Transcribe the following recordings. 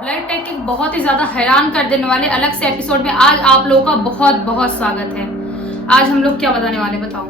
Blood take के बहुत ही ज्यादा हैरान कर देने वाले अलग से एपिसोड में आज आप लोगों का बहुत बहुत स्वागत है। आज हम लोग क्या बताने वाले बताओ।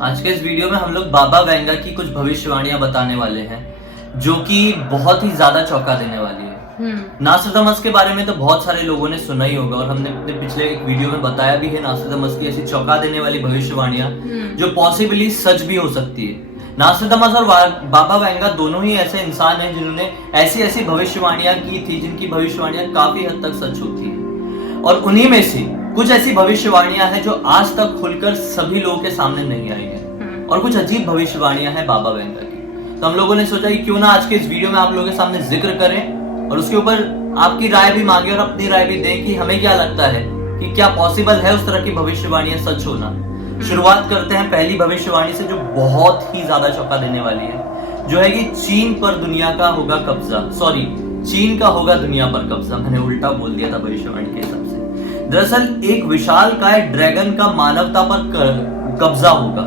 आज के इस वीडियो में हम लोग बाबा वेंगा की कुछ भविष्यवाणियां बताने वाले हैं जो कि बहुत ही ज्यादा चौंका देने वाली है। नास्ट्राडामस के बारे में तो बहुत सारे लोगों ने सुना ही होगा और हमने अपने पिछले एक वीडियो में बताया भी है नास्ट्राडामस की ऐसी चौंका देने वाली भविष्यवाणियां जो पॉसिबली सच भी हो सकती है। नास्ट्राडामस और बाबा वेंगा दोनों ही ऐसे इंसान हैं जिन्होंने ऐसी ऐसी भविष्यवाणियां की थी जिनकी भविष्यवाणियां काफी हद तक सच होती है और उन्हीं में से कुछ ऐसी भविष्यवाणियां हैं जो आज तक खुलकर सभी लोगों के सामने नहीं आई हैं और कुछ अजीब भविष्यवाणियां हैं बाबा वेंगा की। तो हम लोगों ने सोचा कि क्यों ना आज के इस वीडियो में आप लोगों के सामने जिक्र करें और उसके ऊपर आपकी राय भी मांगे और अपनी राय भी दें कि हमें क्या लगता है कि क्या पॉसिबल है उस तरह की भविष्यवाणियां सच होना। शुरुआत करते हैं पहली भविष्यवाणी से जो बहुत ही ज्यादा चौंका देने वाली है, जो है कि चीन पर दुनिया का होगा कब्जा। सॉरी, चीन का होगा दुनिया पर कब्जा। मैंने उल्टा बोल दिया था भविष्यवाणी के हिसाब से। दरअसल एक विशालकाय ड्रैगन का मानवता पर कब्जा होगा,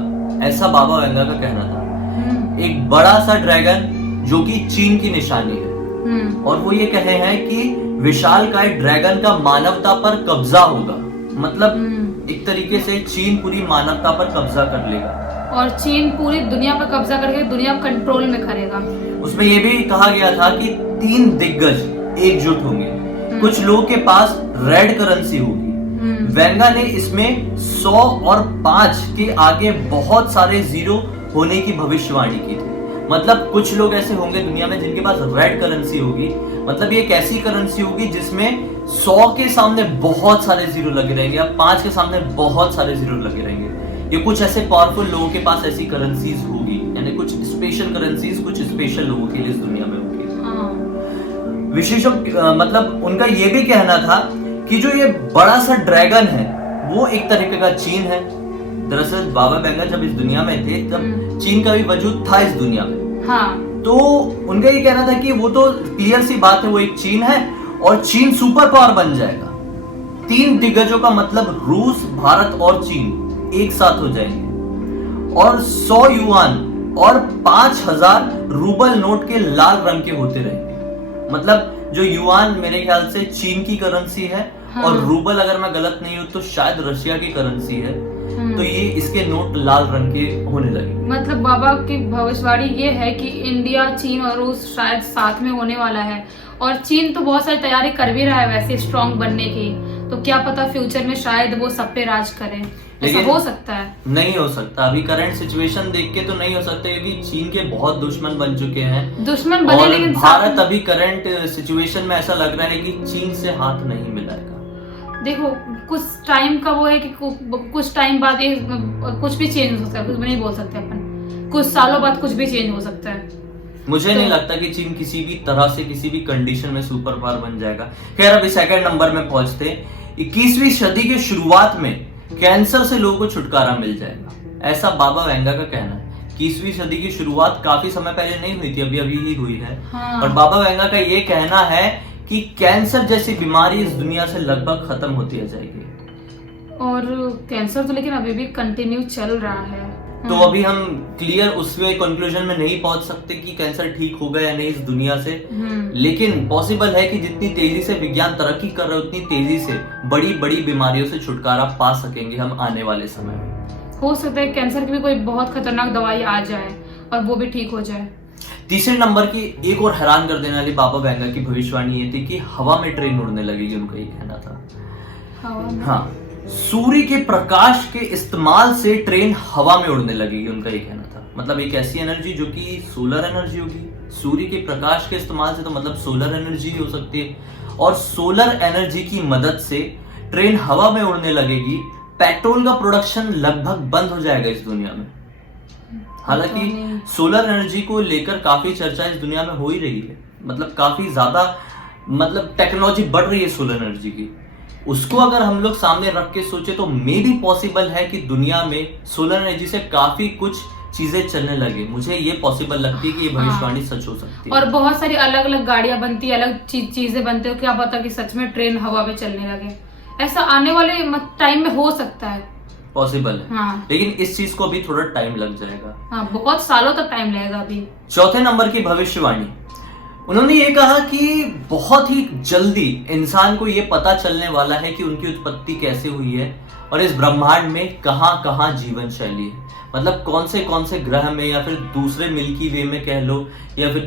ऐसा बाबा वेंगा का कहना था। एक बड़ा सा ड्रैगन जो कि चीन की निशानी है और वो ये कहे हैं कि विशालकाय ड्रैगन का मानवता पर कब्जा होगा। मतलब एक तरीके से चीन पूरी मानवता पर कब्जा कर लेगा और चीन पूरी दुनिया पर कब्जा करके दुनिया कंट्रोल में करेगा। उसमें ये भी कहा गया था कि 3 दिग्गज एकजुट होंगे। कुछ लोगों के पास रेड करेंसी होगी। वेंगा ने इसमें 100 और 5 के आगे बहुत सारे जीरो होने की भविष्यवाणी की थी। मतलब कुछ लोग ऐसे होंगे दुनिया में जिनके पास रेड करेंसी होगी। मतलब ये एक ऐसी करेंसी होगी जिसमें 100 के सामने बहुत सारे जीरो लगे रहेंगे या 5 के सामने बहुत सारे जीरो लगे रहेंगे। ये कुछ ऐसे पावरफुल लोगों के पास ऐसी करेंसीज होगी, यानी कुछ स्पेशल करेंसीज कुछ स्पेशल लोगों के लिए इस दुनिया में होगी। विशेष मतलब उनका ये भी कहना था कि जो ये बड़ा सा ड्रैगन है वो एक तरीके का चीन है। दरअसल बाबा वेंगा जब इस दुनिया में थे तब चीन का भी वजूद था इस दुनिया में। तो उनका ये कहना था कि वो तो क्लियर सी बात है, वो एक चीन है और चीन सुपर पावर बन जाएगा। 3 दिग्गजों का मतलब रूस, भारत और चीन एक साथ हो जाएंगे और 100 युआन और 5000 रूबल नोट के लाल रंग के होते रहेंगे। मतलब जो युआन मेरे ख्याल से चीन की करेंसी है और रूबल अगर मैं गलत नहीं हूं तो शायद रशिया की करेंसी है। तो ये इसके नोट लाल रंग के होने लगे। मतलब बाबा की भविष्यवाणी ये है कि इंडिया, चीन और रूस शायद साथ में होने वाला है और चीन तो बहुत सारी तैयारी कर भी रहा है वैसे स्ट्रॉन्ग बनने की। तो क्या पता फ्यूचर में शायद वो सब पे राज करे। ऐसा हो सकता है? नहीं हो सकता। अभी करंट सिचुएशन देख के तो नहीं हो सकता क्योंकि चीन के बहुत दुश्मन बन चुके हैं। दुश्मन बने, लेकिन भारत अभी करंट सिचुएशन में ऐसा लग रहा है कि चीन से हाथ नहीं मिलाएगा। देखो कुछ टाइम का वो है कि कुछ टाइम बाद कुछ भी चेंज हो सकता है। कुछ नहीं बोल सकते अपन, कुछ सालों बाद कुछ भी चेंज हो सकता है। मुझे नहीं लगता कि चीन किसी भी तरह से किसी भी कंडीशन में सुपर पावर बन जाएगा। खैर अभी सेकंड नंबर में पहुंचते हैं। 21वीं सदी के शुरुआत में कैंसर से लोगों को छुटकारा मिल जाएगा, ऐसा बाबा वेंगा का कहना है। 21वीं सदी की शुरुआत काफी समय पहले नहीं हुई थी, अभी अभी ही हुई है। और बाबा वेंगा का ये कहना है कि कैंसर जैसी बीमारी इस दुनिया से लगभग खत्म होती जाएगी। और कैंसर तो लेकिन अभी भी कंटिन्यू चल रहा है। तो अभी हम क्लियर उसके कंक्लूजन में नहीं पहुंच सकते कि कैंसर ठीक होगा या नहीं इस दुनिया से। लेकिन पॉसिबल है कि जितनी तेजी से विज्ञान तरक्की कर रहा है उतनी तेजी से बड़ी बड़ी बीमारियों से छुटकारा पा सकेंगे हम आने वाले समय में। हो सकता है कैंसर की भी कोई बहुत खतरनाक दवाई आ जाए और वो भी ठीक हो जाए। तीसरे नंबर की एक और हैरान कर देने वाली बाबा वेंगा की भविष्यवाणी ये थी कि हवा में ट्रेन उड़ने लगेगी। उनका ये कहना था। हाँ, सूर्य के प्रकाश के इस्तेमाल से ट्रेन हवा में उड़ने लगेगी, उनका ये कहना था। मतलब एक ऐसी एनर्जी जो कि सोलर एनर्जी होगी। सूर्य के प्रकाश के इस्तेमाल से तो मतलब सोलर एनर्जी हो सकती है और सोलर एनर्जी की मदद से ट्रेन हवा में उड़ने लगेगी। पेट्रोल का प्रोडक्शन लगभग बंद हो जाएगा इस दुनिया में। हालांकि सोलर एनर्जी को लेकर काफी चर्चा इस दुनिया में हो ही रही है। मतलब काफी ज्यादा टेक्नोलॉजी बढ़ रही है सोलर एनर्जी की। उसको अगर हम लोग सामने रख के सोचे तो मे भी पॉसिबल है कि दुनिया में सोलर एनर्जी से काफी कुछ चीजें चलने लगे। मुझे ये पॉसिबल लगती है कि ये भविष्यवाणी सच हो सकती है। और बहुत सारी अलग अलग गाड़ियां बनती है, अलग चीजें बनती है। क्या पता कि सच में ट्रेन हवा में चलने लगे। ऐसा आने वाले टाइम में हो सकता है, पॉसिबल है। लेकिन इस चीज को अभी थोड़ा टाइम लग जाएगा। बहुत सालों तक टाइम लगेगा अभी। चौथे नंबर की भविष्यवाणी, उन्होंने ये कहा कि बहुत ही जल्दी इंसान को ये पता चलने वाला है कि उनकी उत्पत्ति कैसे हुई है और इस ब्रह्मांड में कहाँ कहाँ जीवन शैली है। मतलब कौन से ग्रह में, या फिर दूसरे मिल्की वे में कह लो, या फिर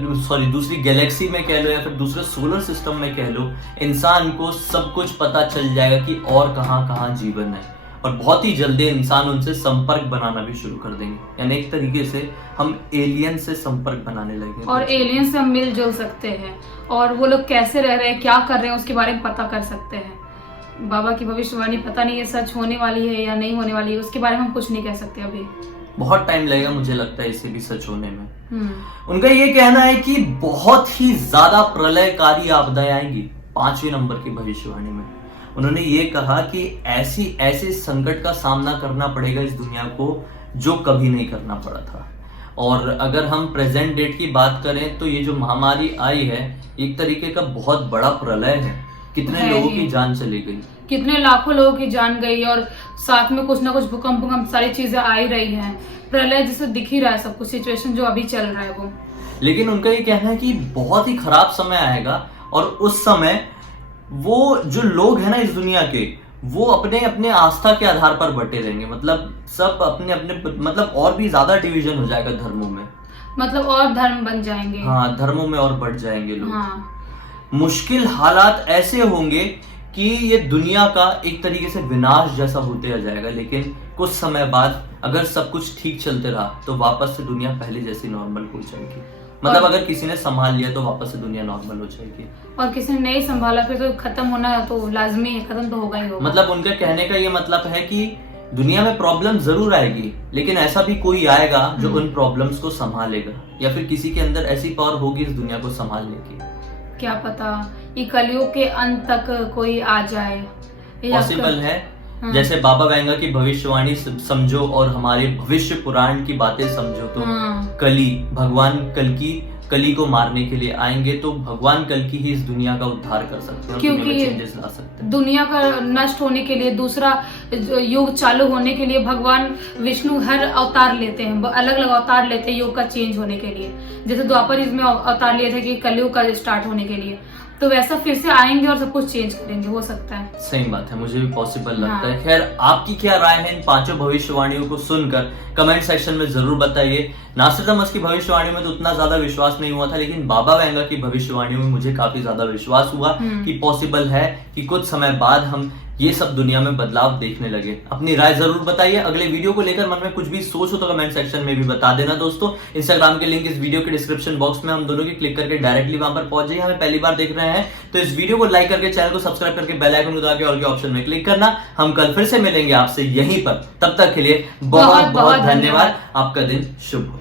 दूसरी गैलेक्सी में कह लो, या फिर दूसरे सोलर सिस्टम में कह लो, इंसान को सब कुछ पता चल जाएगा कि और कहाँ कहाँ जीवन है। और बहुत ही जल्दी इंसान उनसे संपर्क बनाना भी शुरू कर देंगे, यानी एक तरीके से हम एलियन से संपर्क बनाने लगेंगे और एलियन से हम मिलजुल सकते हैं, और वो लोग कैसे रह रहे हैं, क्या कर रहे हैं, उसके बारे में पता कर सकते हैं। बाबा की भविष्यवाणी पता नहीं है सच होने वाली है या नहीं होने वाली है, उसके बारे में हम कुछ नहीं कह सकते अभी। बहुत टाइम लगेगा मुझे लगता है इसे भी सच होने में। उनका ये कहना है कि बहुत ही ज्यादा प्रलयकारी आपदाएं आएंगी 5वें नंबर की भविष्यवाणी में। उन्होंने ये कहा कि ऐसे संकट का सामना करना पड़ेगा इस दुनिया को जो कभी नहीं करना पड़ा था। और अगर हम प्रेजेंट डेट की बात करें तो ये जो महामारी आई है एक तरीके का बहुत बड़ा प्रलय है। कितने लोगों की जान चली गई, कितने लाखों लोगों की जान गई, और साथ में कुछ ना कुछ भूकंप सारी चीजें आ ही रही हैं। प्रलय जिसे दिख ही रहा है सब कुछ, सिचुएशन जो अभी चल रहा है वो। लेकिन उनका ये कहना है कि बहुत ही खराब समय आएगा और उस समय वो जो लोग हैं ना इस दुनिया के, वो अपने अपने आस्था के आधार पर बटे रहेंगे। मतलब सब अपने अपने, मतलब और भी ज्यादा डिवीजन हो जाएगा धर्मों में, मतलब और धर्म बन जाएंगे। हाँ, धर्मों में और बढ़ जाएंगे लोग। हाँ। मुश्किल हालात ऐसे होंगे कि ये दुनिया का एक तरीके से विनाश जैसा होते जाएगा। लेकिन कुछ समय बाद अगर सब कुछ ठीक चलते रहा तो वापस से दुनिया पहले जैसी नॉर्मल हो जाएगी। मतलब अगर किसी ने संभाल लिया तो वापस से दुनिया नॉर्मल हो जाएगी, और किसी ने नहीं संभाला फिर तो खत्म होना तो लाजमी है, खत्म तो होगा ही होगा। मतलब उनके कहने का ये मतलब है कि दुनिया में प्रॉब्लम जरूर आएगी, लेकिन ऐसा भी कोई आएगा जो उन प्रॉब्लम्स को संभालेगा, या फिर किसी के अंदर ऐसी पावर होगी इस दुनिया को संभालने की। क्या पता ये कलयुग के अंत तक कोई आ जाए, पॉसिबल है। जैसे बाबा वेंगा की भविष्यवाणी समझो और हमारे भविष्य पुराण की बातें समझो तो भगवान कली को मारने के लिए आएंगे, तो भगवान कल्कि ही इस दुनिया का उद्धार कर सकते हैं, क्योंकि चेंजेस ला सकते हैं। दुनिया का नष्ट होने के लिए, दूसरा युग चालू होने के लिए भगवान विष्णु हर अवतार लेते हैं, अलग अलग अवतार लेते हैं युग का चेंज होने के लिए। जैसे द्वापर युग में अवतार लिए थे कि कलयुग का स्टार्ट होने के लिए, तो वैसा फिर से आएंगे और सब कुछ चेंज करेंगे, हो सकता है। सही बात है, मुझे भी पॉसिबल लगता है। खैर, आपकी क्या राय है इन 5 भविष्यवाणियों को सुनकर कमेंट सेक्शन में जरूर बताइए। नास्ट्राडामस की भविष्यवाणी में तो उतना ज्यादा विश्वास नहीं हुआ था, लेकिन बाबा वेंगा की भविष्यवाणियों में मुझे काफी ज्यादा विश्वास हुआ कि पॉसिबल है कि कुछ समय बाद हम ये सब दुनिया में बदलाव देखने लगे। अपनी राय जरूर बताइए। अगले वीडियो को लेकर मन में कुछ भी सोच हो तो कमेंट सेक्शन में भी बता देना दोस्तों। इंस्टाग्राम के लिंक इस वीडियो के डिस्क्रिप्शन बॉक्स में हम दोनों की क्लिक करके डायरेक्टली वहां पर पहुंच जाइए। हमें पहली बार देख रहे हैं तो इस वीडियो को लाइक करके, चैनल को सब्सक्राइब करके, बेल आइकन को दबा के ऑल के ऑप्शन में क्लिक करना। हम कल फिर से मिलेंगे आपसे यहीं पर, तब तक के लिए बहुत बहुत धन्यवाद। आपका दिन शुभ हो।